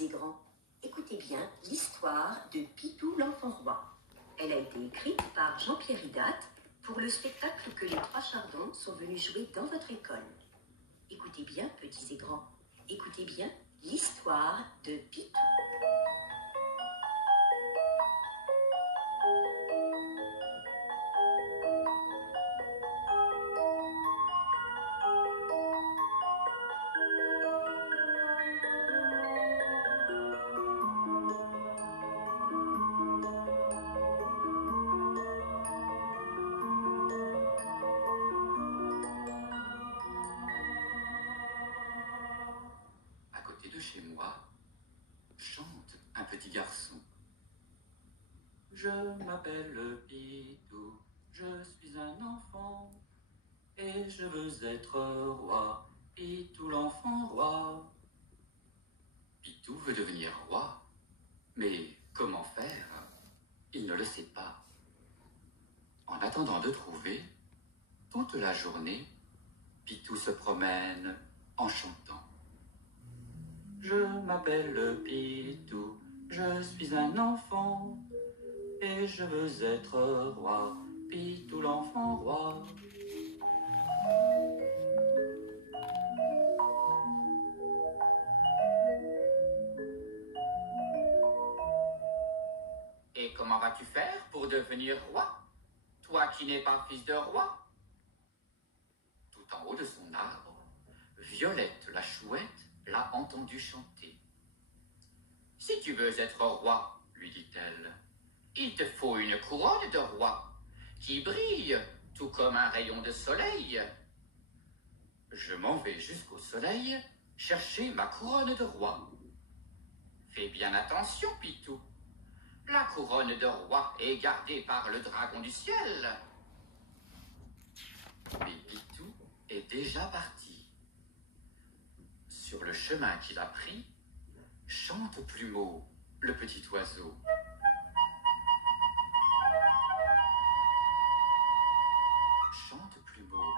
et grands, écoutez bien l'histoire de Pitou l'enfant roi. Elle a été écrite par Jean-Pierre Hidat pour le spectacle que les Trois Chardons sont venus jouer dans votre école. Écoutez bien, petits et grands, écoutez bien l'histoire de Pitou. À côté de chez moi, chante un petit garçon. Je m'appelle Pitou, je suis un enfant, et je veux être roi, Pitou l'enfant roi. Pitou veut devenir roi, mais comment faire? Il ne le sait pas. En attendant de trouver, toute la journée, Pitou se promène en chantant. Je m'appelle Pitou, je suis un enfant, et je veux être roi, Pitou l'enfant roi. Et comment vas-tu faire pour devenir roi, toi qui n'es pas fils de roi? Tout en haut de son arbre, Violette la chouette l'a entendu chanter. Si tu veux être roi, lui dit-elle, il te faut une couronne de roi qui brille tout comme un rayon de soleil. Je m'en vais jusqu'au soleil chercher ma couronne de roi. Fais bien attention, Pitou. La couronne de roi est gardée par le dragon du ciel. Mais Pitou est déjà parti. Sur le chemin qu'il a pris, chante Plumeau, le petit oiseau. Chante Plumeau,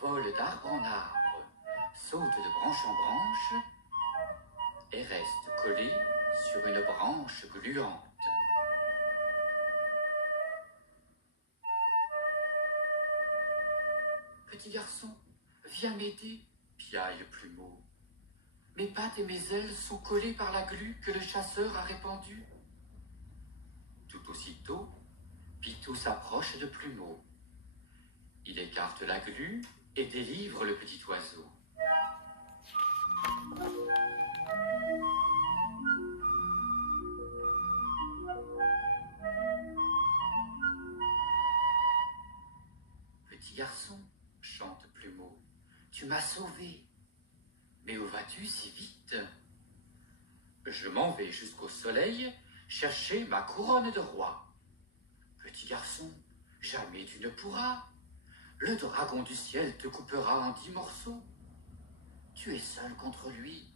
vole d'arbre en arbre, saute de branche en branche et reste collé sur une branche gluante. Petit garçon, viens m'aider, piaille Plumeau. Mes pattes et mes ailes sont collées par la glu que le chasseur a répandue. Tout aussitôt, Pitou s'approche de Plumeau. Il écarte la glu et délivre le petit oiseau. Petit garçon, chante Plumeau, tu m'as sauvé. Mais où vas-tu si vite? Je m'en vais jusqu'au soleil chercher ma couronne de roi. Petit garçon, jamais tu ne pourras. Le dragon du ciel te coupera en 10 morceaux. Tu es seul contre lui,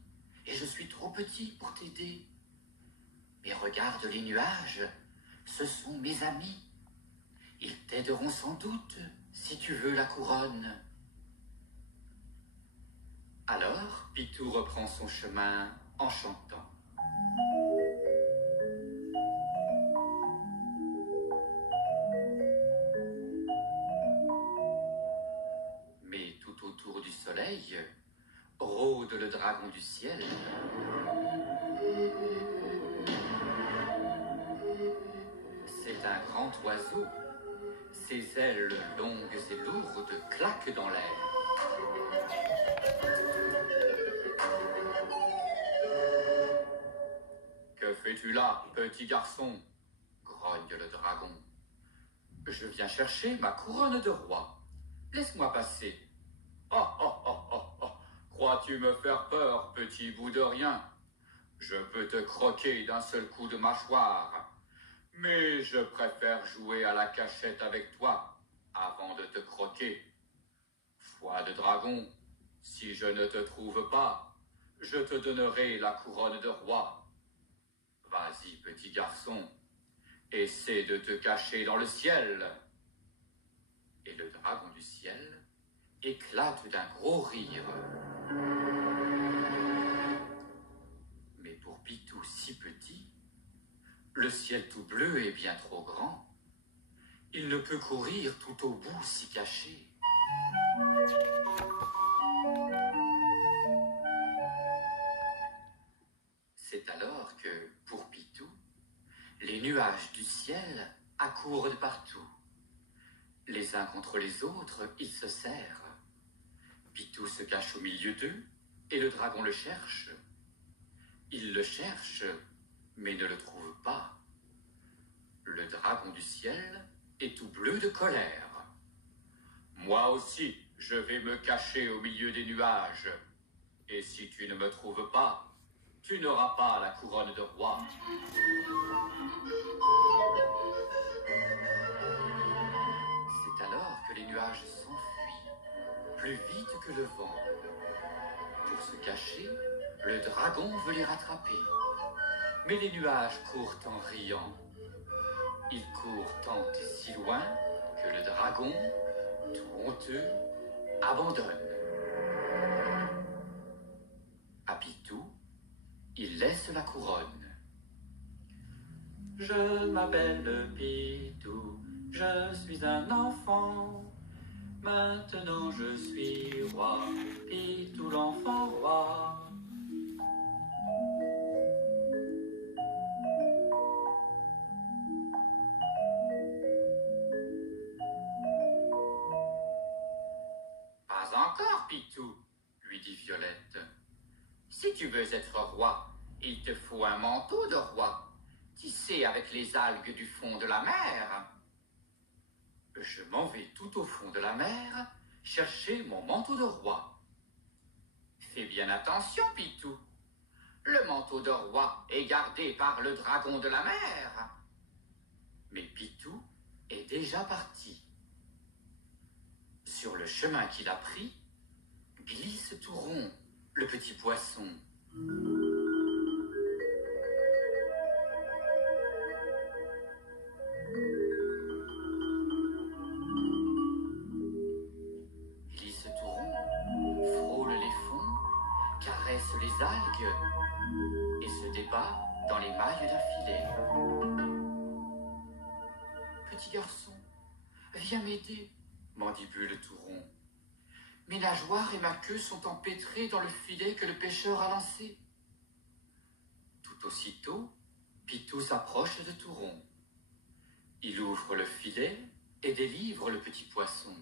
et je suis trop petit pour t'aider. Mais regarde les nuages, ce sont mes amis. Ils t'aideront sans doute si tu veux la couronne. Alors, Pitou reprend son chemin en chantant. Mais tout autour du soleil, rôde le dragon du ciel. C'est un grand oiseau. Ses ailes longues et lourdes claquent dans l'air. Que fais-tu là, petit garçon? Grogne le dragon. Je viens chercher ma couronne de roi. Laisse-moi passer. Oh, oh, oh, oh, oh. Crois-tu me faire peur, petit bout de rien? Je peux te croquer d'un seul coup de mâchoire. Mais je préfère jouer à la cachette avec toi avant de te croquer. Foi de dragon, si je ne te trouve pas, je te donnerai la couronne de roi. Vas-y, petit garçon, essaie de te cacher dans le ciel. Et le dragon du ciel éclate d'un gros rire. Mais pour pour Pitou si petit, le ciel tout bleu est bien trop grand. Il ne peut courir tout au bout si caché. C'est alors que, pour Pitou, les nuages du ciel accourent de partout. Les uns contre les autres, ils se serrent. Pitou se cache au milieu d'eux et le dragon le cherche. Il le cherche, mais ne le trouve pas. Le dragon du ciel est tout bleu de colère. Moi aussi, je vais me cacher au milieu des nuages. Et si tu ne me trouves pas, tu n'auras pas la couronne de roi. C'est alors que les nuages s'enfuient, plus vite que le vent. Pour se cacher, le dragon veut les rattraper. Mais les nuages courent en riant. Ils courent tant et si loin que le dragon, tout honteux, abandonne. À Pitou, il laisse la couronne. Je m'appelle Pitou, je suis un enfant. Maintenant je suis roi, Pitou l'enfant roi. Pas encore, Pitou, lui dit Violette. Si tu veux être roi, il te faut un manteau de roi, tissé avec les algues du fond de la mer. Je m'en vais tout au fond de la mer chercher mon manteau de roi. Fais bien attention, Pitou. Le manteau de roi est gardé par le dragon de la mer. Mais Pitou est déjà parti. Sur le chemin qu'il a pris, glisse tout rond le petit poisson. Glisse tout rond, frôle les fonds, caresse les algues et se débat dans les mailles d'un filet. Petit garçon, viens m'aider, mandibule tout rond. Mes nageoires et ma queue sont empêtrées dans le filet que le pêcheur a lancé. Tout aussitôt, Pitou s'approche de Touron. Il ouvre le filet et délivre le petit poisson.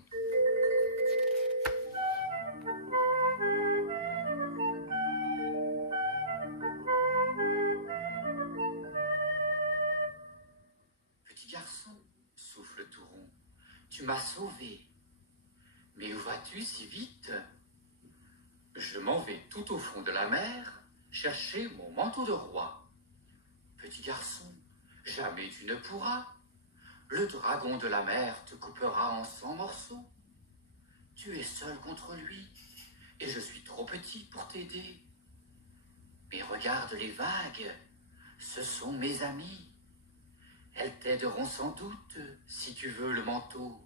Petit garçon, souffle Touron, tu m'as sauvé. Mais où vas-tu si vite? Je m'en vais tout au fond de la mer chercher mon manteau de roi. Petit garçon, jamais tu ne pourras. Le dragon de la mer te coupera en 100 morceaux. Tu es seul contre lui et je suis trop petit pour t'aider. Mais regarde les vagues, ce sont mes amies. Elles t'aideront sans doute si tu veux le manteau.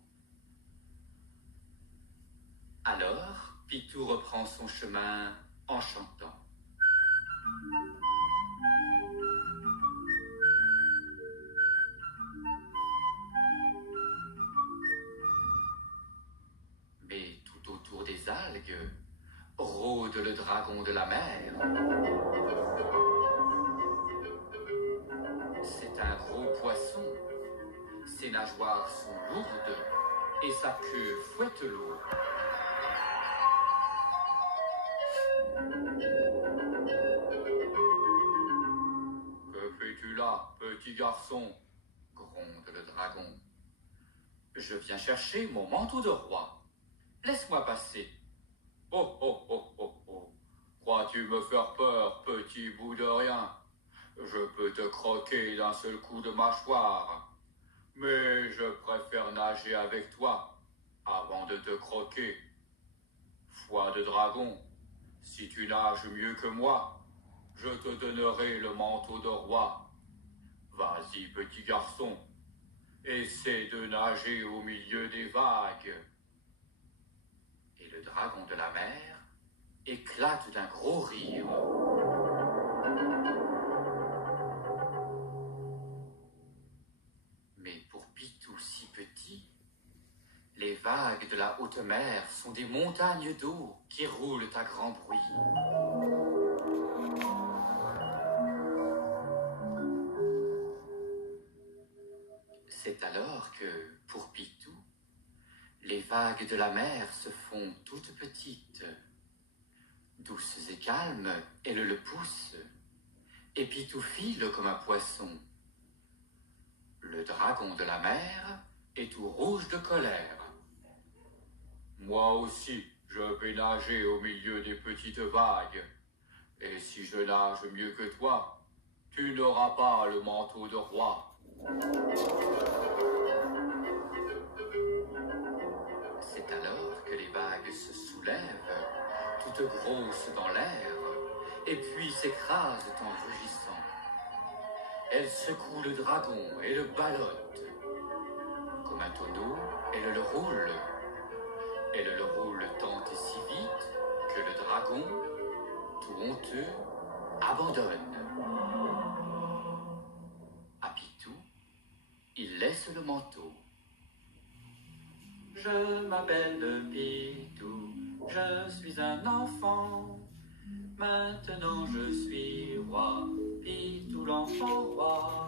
Alors, Pitou reprend son chemin en chantant. Mais tout autour des algues, rôde le dragon de la mer. C'est un gros poisson. Ses nageoires sont lourdes et sa queue fouette l'eau. Que fais-tu là, petit garçon? Gronde le dragon. Je viens chercher mon manteau de roi. Laisse-moi passer. Oh, oh, oh, oh, oh. Crois-tu me faire peur, petit bout de rien? Je peux te croquer d'un seul coup de mâchoire. Mais je préfère nager avec toi avant de te croquer. Foi de dragon, si tu nages mieux que moi, je te donnerai le manteau de roi. Vas-y, petit garçon, essaie de nager au milieu des vagues. Et le dragon de la mer éclate d'un gros rire. vagues de la haute mer sont des montagnes d'eau qui roulent à grand bruit. C'est alors que, pour Pitou, les vagues de la mer se font toutes petites. Douces et calmes, elles le poussent, et Pitou file comme un poisson. Le dragon de la mer est tout rouge de colère. Moi aussi, je vais nager au milieu des petites vagues. Et si je nage mieux que toi, tu n'auras pas le manteau de roi. C'est alors que les vagues se soulèvent, toutes grosses dans l'air, et puis s'écrasent en rugissant. Elles secouent le dragon et le ballottent. Comme un tonneau, elles le roulent. Elles le roulent tant et si vite que le dragon, tout honteux, abandonne. À Pitou, il laisse le manteau. Je m'appelle Pitou, je suis un enfant. Maintenant je suis roi, Pitou l'enfant roi.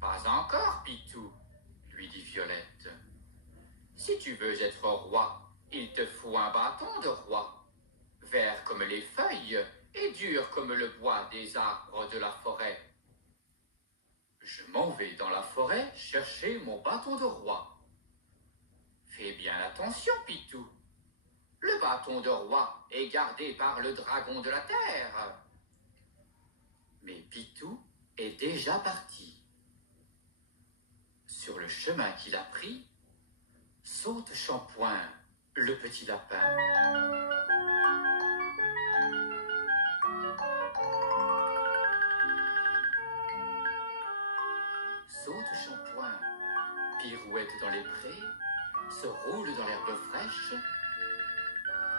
Pas encore, Pitou, lui dit Violette. Si tu veux être roi, il te faut un bâton de roi, vert comme les feuilles et dur comme le bois des arbres de la forêt. Je m'en vais dans la forêt chercher mon bâton de roi. Fais bien attention, Pitou. Le bâton de roi est gardé par le dragon de la terre. Mais Pitou est déjà parti. Sur le chemin qu'il a pris, saute Shampoing, le petit lapin. Saute Shampoing, pirouette dans les prés, se roule dans l'herbe fraîche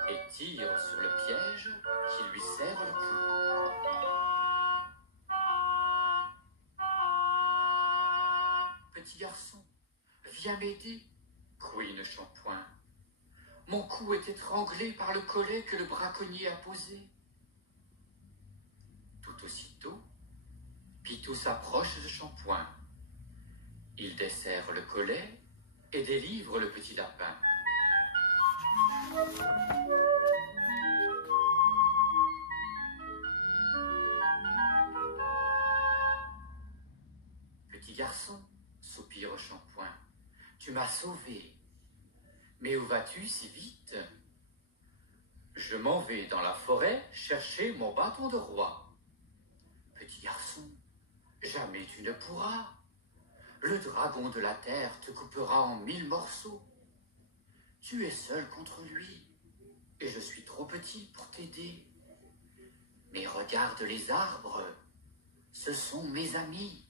et tire sur le piège qui lui serre le cou. Petit garçon, viens m'aider, couine Shampoing. Mon cou est étranglé par le collet que le braconnier a posé. Tout aussitôt, Pitou s'approche de Shampoing. Il desserre le collet et délivre le petit lapin. Petit garçon, soupire Shampoing, tu m'as sauvé. Mais où vas-tu si vite? Je m'en vais dans la forêt chercher mon bâton de roi. Petit garçon, jamais tu ne pourras. Le dragon de la terre te coupera en 1000 morceaux. Tu es seul contre lui, et je suis trop petit pour t'aider. Mais regarde les arbres, ce sont mes amis.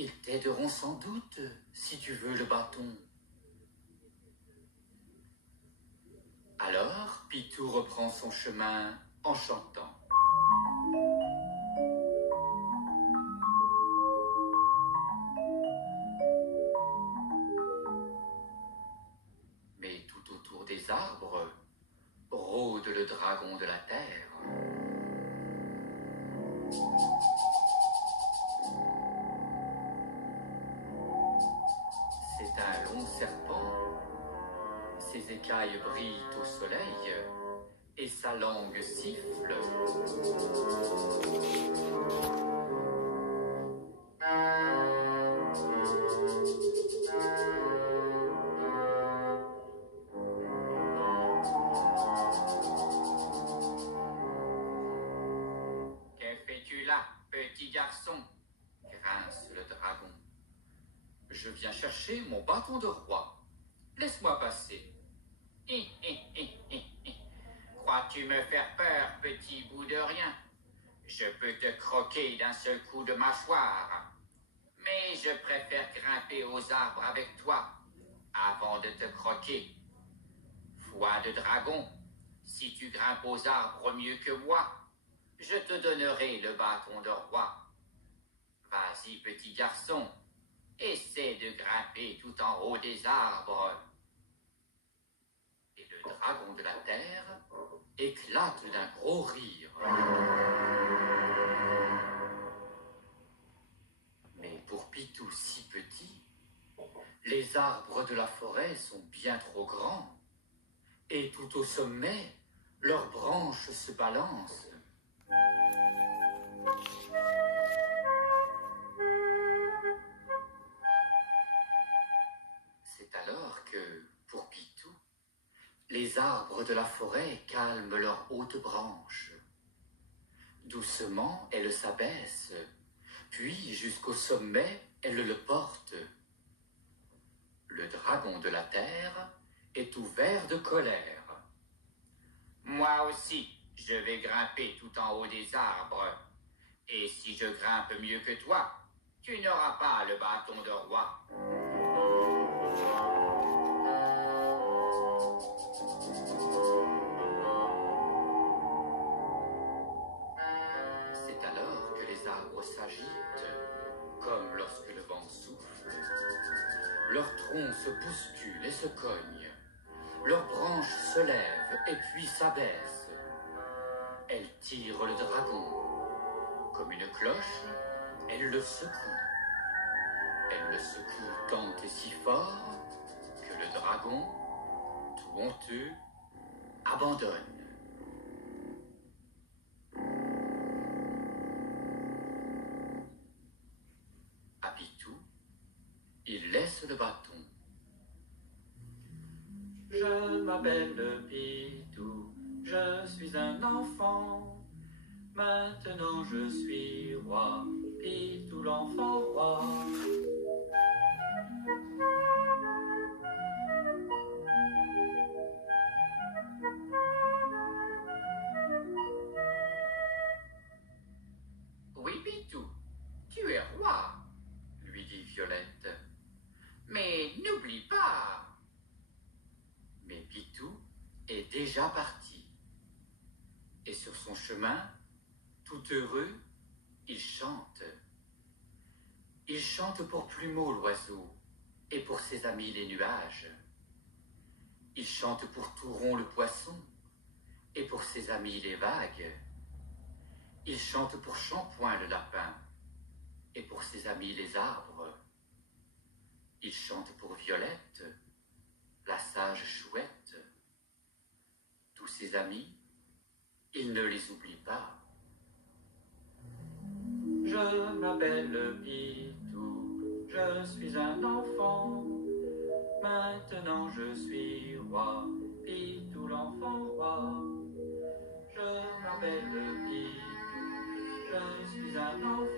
Ils t'aideront sans doute si tu veux le bâton. Alors, Pitou reprend son chemin en chantant. Mais tout autour des arbres rôde le dragon de la terre. C'est un long serpent. Ses écailles brillent au soleil et sa langue siffle. Que fais-tu là, petit garçon? Grince le dragon. Je viens chercher mon bâton de roi. Laisse-moi passer. Crois-tu me faire peur, petit bout de rien? Je peux te croquer d'un seul coup de mâchoire. Mais je préfère grimper aux arbres avec toi avant de te croquer. Foi de dragon, Si tu grimpes aux arbres mieux que moi, je te donnerai le bâton de roi. Vas-y, petit garçon, essaie de grimper tout en haut des arbres. Et le dragon de la terre éclate d'un gros rire. Mais pour Pitou si petit, les arbres de la forêt sont bien trop grands. Et tout au sommet, leurs branches se balancent. C'est alors que, pour Pitou, les arbres de la forêt calment leurs hautes branches. Doucement, elles s'abaissent, puis jusqu'au sommet, elles le portent. Le dragon de la terre est ouvert de colère. Moi aussi, je vais grimper tout en haut des arbres. Et si je grimpe mieux que toi, tu n'auras pas le bâton de roi. C'est alors que les arbres s'agitent, comme lorsque le vent souffle. Leurs troncs se bousculent et se cognent. Leurs branches se lèvent et puis s'abaissent. Elles tirent le dragon. Comme une cloche, elles le secouent. Elles le secouent tant et si fort que le dragon, tout honteux, abandonne. À Pitou, il laisse le bâton. Je m'appelle Pitou, je suis un enfant. Maintenant je suis roi, Pitou l'enfant roi. Oui, Pitou, tu es roi, lui dit Violette. Mais n'oublie pas. Mais Pitou est déjà parti. Et sur son chemin, tout heureux, il chante. Il chante pour Plumeau l'oiseau et pour ses amis les nuages. Il chante pour Touron le poisson et pour ses amis les vagues. Il chante pour Shampoing le lapin et pour ses amis les arbres. Il chante pour Violette, la sage chouette. Tous ses amis, il ne les oublie pas. Je m'appelle Pitou, je suis un enfant. Maintenant je suis roi, Pitou l'enfant roi. Je m'appelle Pitou, je suis un enfant.